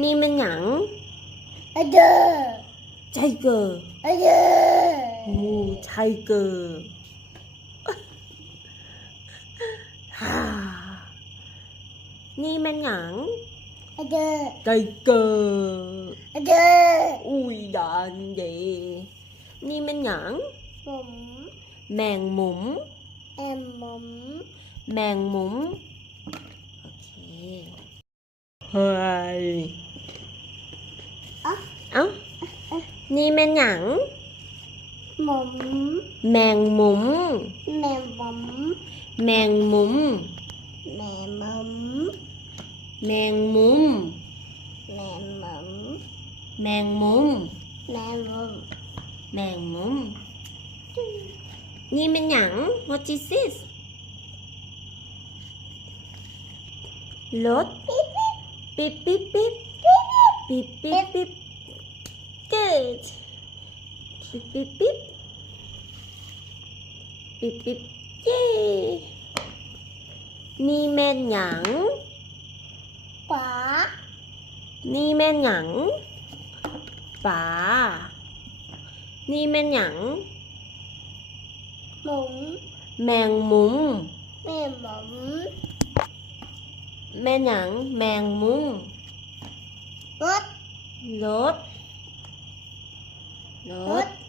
นี่มันหยังเดอไทเกอร์เดองูไทเกอร์ฮ่านี่มันหยังเดอไทเกอร์เดออุ้ยดันเย่นี่มันหยังผม แมงมุมแอมมมแมงมุมโอเคเฮ้ยเอ้านี่มันหยังหมม แมงมุมแม่มม แมงมุมแม่มม แมงมุมแม่มม แมงมุม แม่มม แมงมุมนี่มันหยัง What is this รถปิ๊บปิ๊บปิ๊บปิ๊บปิ๊บปิ๊บ good ปิ๊บปิ๊บปิ๊บปิ๊บปิ๊บเย้นี่แม่นหยัง ป๋า นี่แม่นหยังป๋านี่แม่นหยัง หมุม แมงมุม แม่มม แม่นหยังแมงมุม รถ รถ ร ร ถ ถ